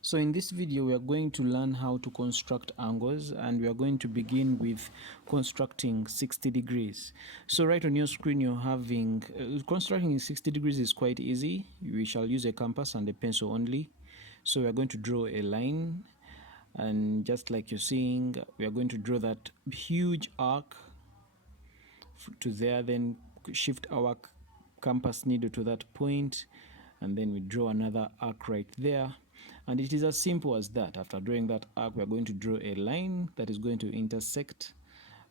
So in this video we are going to learn how to construct angles, and we are going to begin with constructing 60 degrees. So right on your screen you're having constructing in 60 degrees is quite easy. We shall use a compass and a pencil only. So we are going to draw a line, and just like you're seeing, we are going to draw that huge arc to there, then shift our compass needle to that point, and then we draw another arc right there. And it is as simple as that. After drawing that arc, we are going to draw a line that is going to intersect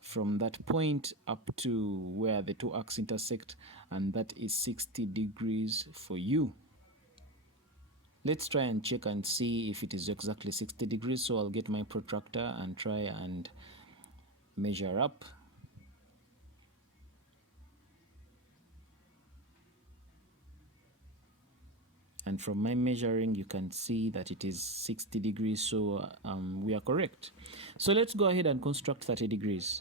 from that point up to where the two arcs intersect, and that is 60 degrees for you. Let's try and check and see if it is exactly 60 degrees. So I'll get my protractor and try and measure up. And from my measuring you can see that it is 60 degrees, so we are correct. So let's go ahead and construct 30 degrees.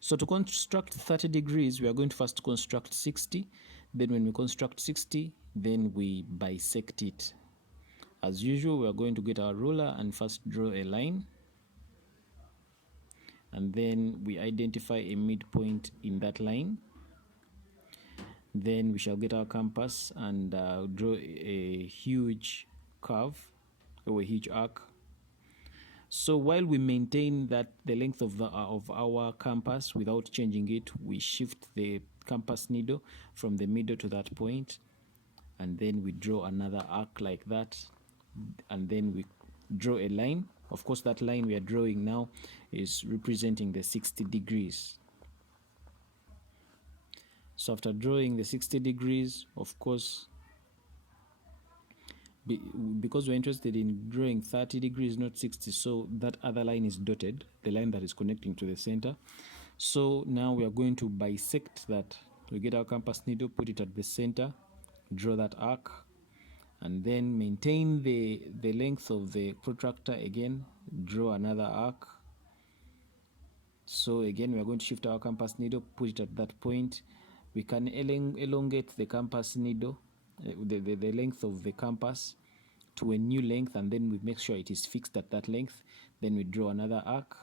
So to construct 30 degrees we are going to first construct 60, then when we construct 60 then we bisect it. As usual, we are going to get our ruler and first draw a line, and then we identify a midpoint in that line. Then we shall get our compass and draw a huge curve or a huge arc. So while we maintain that the length of our compass without changing it, we shift the compass needle from the middle to that point, and then we draw another arc like that, and then we draw a line. Of course, that line we are drawing now is representing the 60 degrees. So after drawing the 60 degrees, of course, because we're interested in drawing 30 degrees, not 60, so that other line is dotted, the line that is connecting to the center. So now we are going to bisect that. We get our compass needle, put it at the center, draw that arc, and then maintain the length of the protractor again, draw another arc. So again we are going to shift our compass needle, put it at that point. We can elongate the compass needle, the length of the compass, to a new length, and then we make sure it is fixed at that length. Then we draw another arc,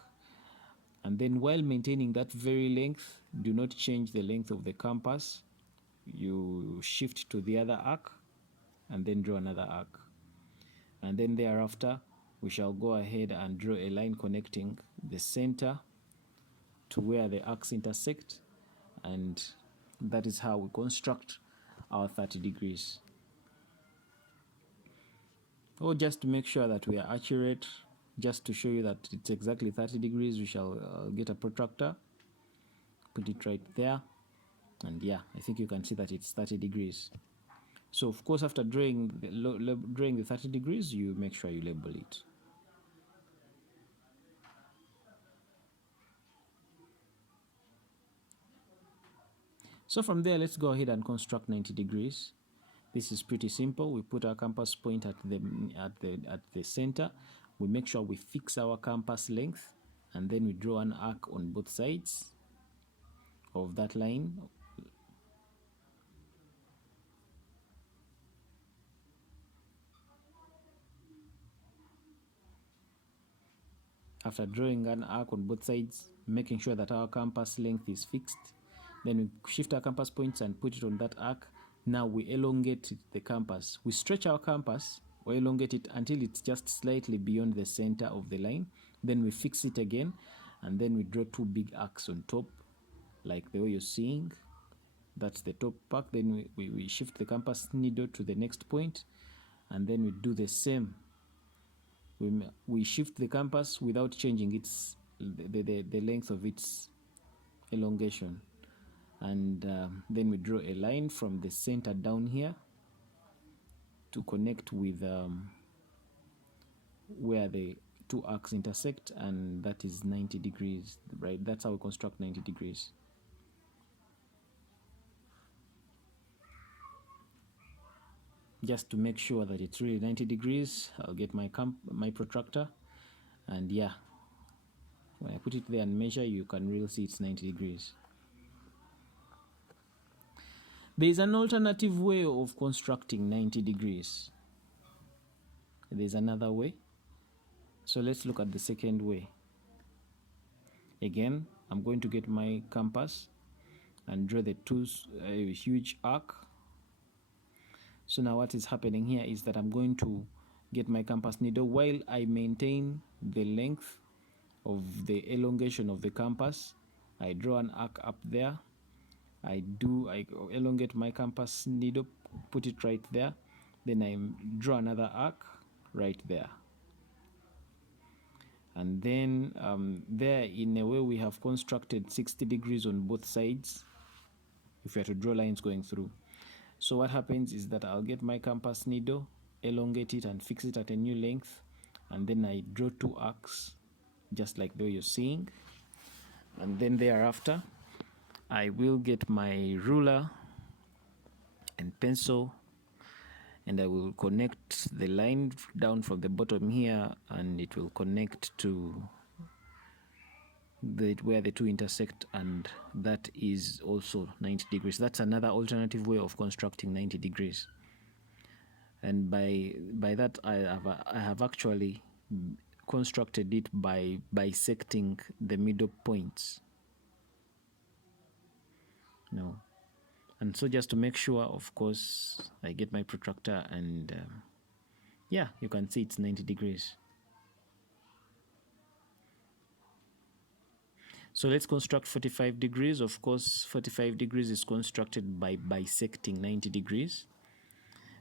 and then while maintaining that very length, do not change the length of the compass. You shift to the other arc and then draw another arc, and then thereafter we shall go ahead and draw a line connecting the center to where the arcs intersect, and that is how we construct our 30 degrees. Or just to make sure that we are accurate, just to show you that it's exactly 30 degrees, we shall get a protractor, put it right there, and yeah, I think you can see that it's 30 degrees. So of course, after drawing the 30 degrees, you make sure you label it. So from there, let's go ahead and construct 90 degrees. This is pretty simple. We put our compass point at the center. We make sure we fix our compass length, and then we draw an arc on both sides of that line. After drawing an arc on both sides, making sure that our compass length is fixed, then we shift our compass points and put it on that arc. Now we elongate the compass. We stretch our compass or elongate it until it's just slightly beyond the center of the line. Then we fix it again, and then we draw two big arcs on top, like the way you're seeing. That's the top arc. Then we shift the compass needle to the next point, and then we do the same. We shift the compass without changing the length of its elongation, and then we draw a line from the center down here to connect with where the two arcs intersect, and that is 90 degrees, right? That's how we construct 90 degrees. Just to make sure that it's really 90 degrees, I'll get my protractor, and yeah, when I put it there and measure, you can really see it's 90 degrees. There is an alternative way of constructing 90 degrees. There's another way. So let's look at the second way. Again, I'm going to get my compass and draw the a huge arc. So now what is happening here is that I'm going to get my compass needle while I maintain the length of the elongation of the compass. I draw an arc up there. I elongate my compass needle, put it right there. Then I draw another arc right there. And then there, in a way, we have constructed 60 degrees on both sides if we are to draw lines going through. So what happens is that I'll get my compass needle, elongate it and fix it at a new length, and then I draw two arcs just like the way you're seeing. And then thereafter I will get my ruler and pencil, and I will connect the line down from the bottom here, and it will connect to where the two intersect, and that is also 90 degrees. That's another alternative way of constructing 90 degrees. And by that I have actually constructed it by bisecting the middle points. No. And so just to make sure, of course, I get my protractor, and yeah, you can see it's 90 degrees. So let's construct 45 degrees. Of course, 45 degrees is constructed by bisecting 90 degrees.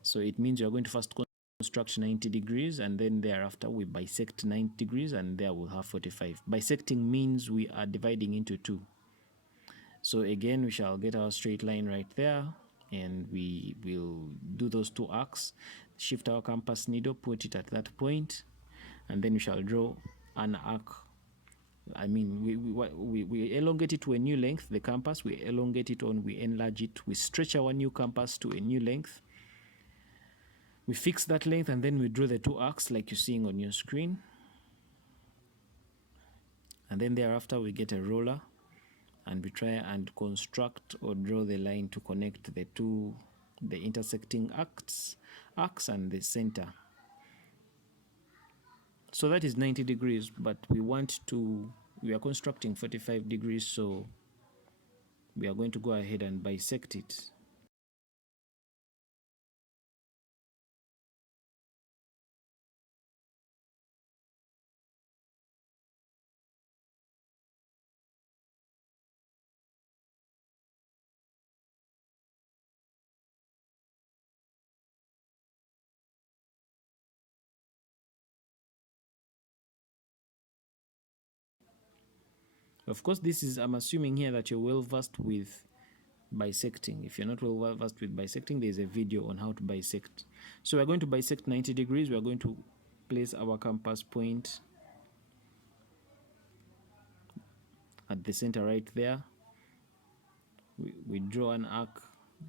So it means you're going to first construct 90 degrees, and then thereafter we bisect 90 degrees, and there we'll have 45. Bisecting means we are dividing into two. So again, we shall get our straight line right there, and we will do those two arcs, shift our compass needle, put it at that point, and then we shall draw an arc. I mean, we elongate it to a new length, the compass, we elongate it on, we enlarge it, we stretch our new compass to a new length, we fix that length, and then we draw the two arcs like you're seeing on your screen. And then thereafter we get a ruler, and we try and construct or draw the line to connect the intersecting arcs and the center. So that is 90 degrees, but we are constructing 45 degrees, so we are going to go ahead and bisect it. Of course, I'm assuming here that you're well versed with bisecting. If you're not well versed with bisecting, there's a video on how to bisect. So we're going to bisect 90 degrees. We're going to place our compass point at the center right there. We draw an arc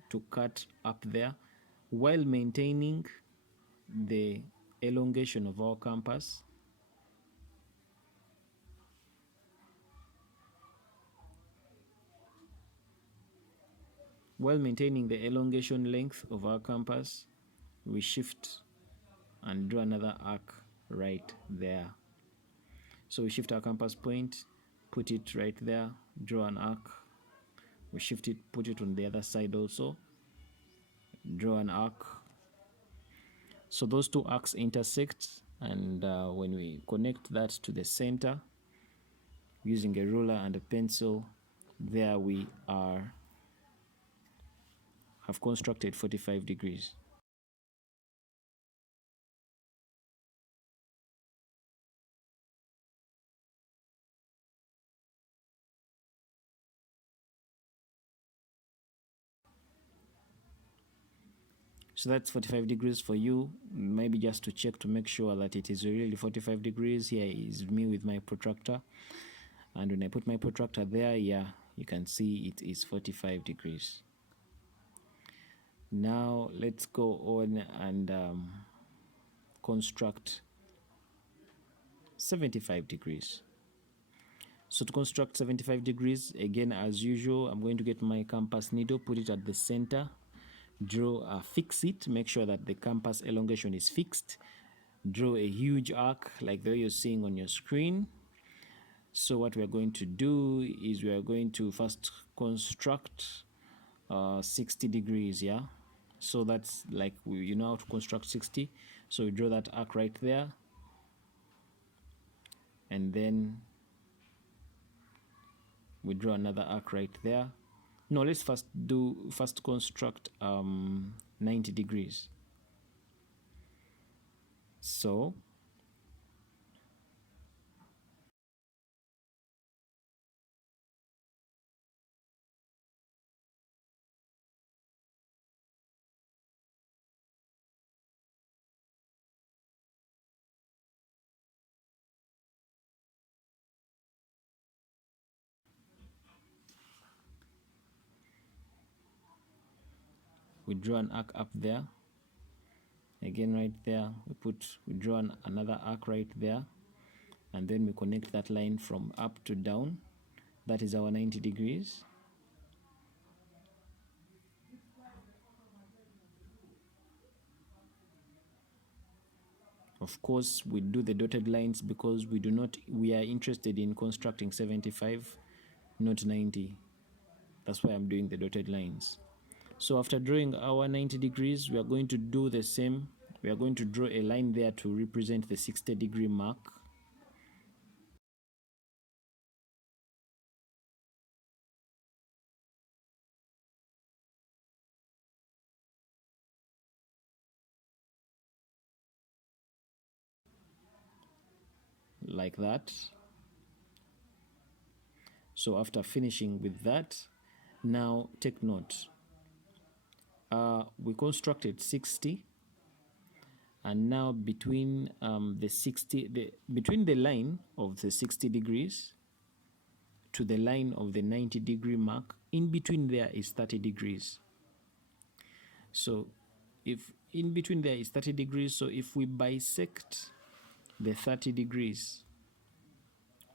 to cut up there while maintaining the elongation of our compass. While maintaining the elongation length of our compass, we shift and draw another arc right there. So we shift our compass point, put it right there, draw an arc, we shift it, put it on the other side also, draw an arc. So those two arcs intersect, and when we connect that to the center using a ruler and a pencil, there we have constructed 45 degrees. So that's 45 degrees for you. Maybe just to check to make sure that it is really 45 degrees. Here is me with my protractor, and when I put my protractor there, yeah, you can see it is 45 degrees. Now let's go on and construct 75 degrees. So to construct 75 degrees, again, as usual, I'm going to get my compass needle, put it at the center, fix it, make sure that the compass elongation is fixed. draw a huge arc like the way you're seeing on your screen. So what we are going to do is we are going to first construct 60 degrees, yeah? So that's like, you know how to construct 60. So we draw that arc right there. And then we draw another arc right there. No, let's first construct 90 degrees. So we draw an arc up there. Again, right there, we draw another arc right there. And then we connect that line from up to down. That is our 90 degrees. Of course, we do the dotted lines because we are interested in constructing 75, not 90. That's why I'm doing the dotted lines. So after drawing our 90 degrees, we are going to do the same. We are going to draw a line there to represent the 60-degree mark. Like that. So after finishing with that, now take note. We constructed 60, and now between between the line of the 60 degrees to the line of the 90-degree mark, in between there is 30 degrees. So if in between there is 30 degrees, so if we bisect the 30 degrees,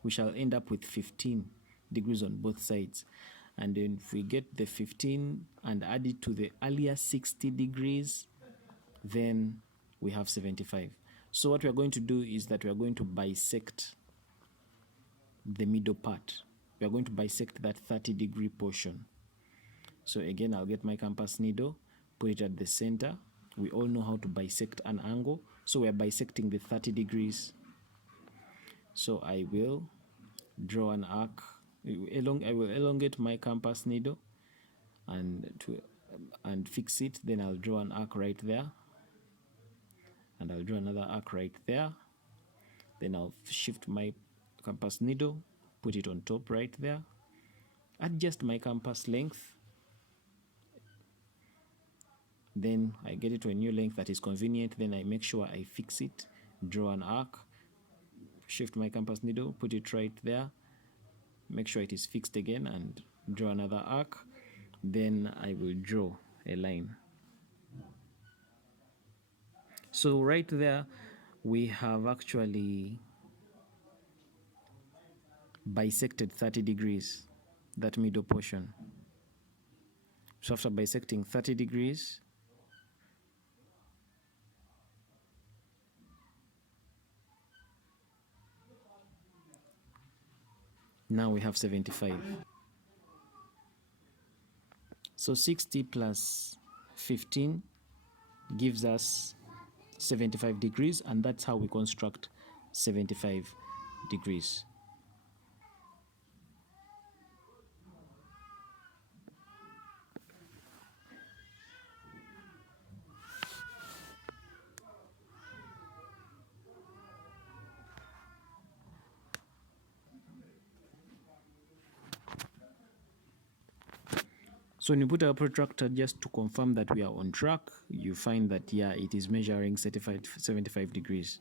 we shall end up with 15 degrees on both sides. And then if we get the 15 and add it to the earlier 60 degrees, then we have 75. So what we are going to do is that we are going to bisect the middle part. We are going to bisect that 30-degree portion. So again, I'll get my compass needle, put it at the center. We all know how to bisect an angle. So we are bisecting the 30 degrees. So I will draw an arc. I will elongate my compass needle and fix it. Then I'll draw an arc right there. And I'll draw another arc right there. Then I'll shift my compass needle, put it on top right there. Adjust my compass length. Then I get it to a new length that is convenient. Then I make sure I fix it, draw an arc, shift my compass needle, put it right there, make sure it is fixed again, and draw another arc. Then I will draw a line. So right there, we have actually bisected 30 degrees, that middle portion. So after bisecting 30 degrees, now we have 75. So 60 plus 15 gives us 75 degrees, and that's how we construct 75 degrees. So when you put our protractor just to confirm that we are on track, you find that, yeah, it is measuring 75 degrees.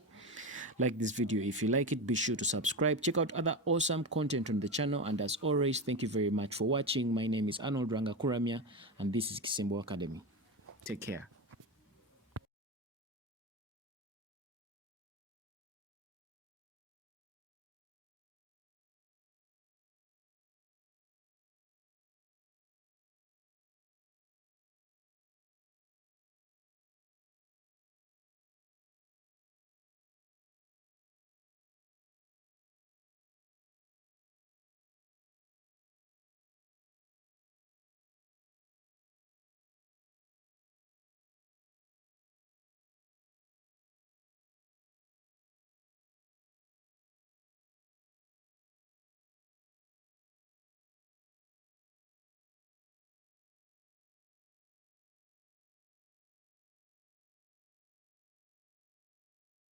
Like this video. If you like it, be sure to subscribe. Check out other awesome content on the channel. And as always, thank you very much for watching. My name is Arnold Rangakuramia, and this is Kisembo Academy. Take care.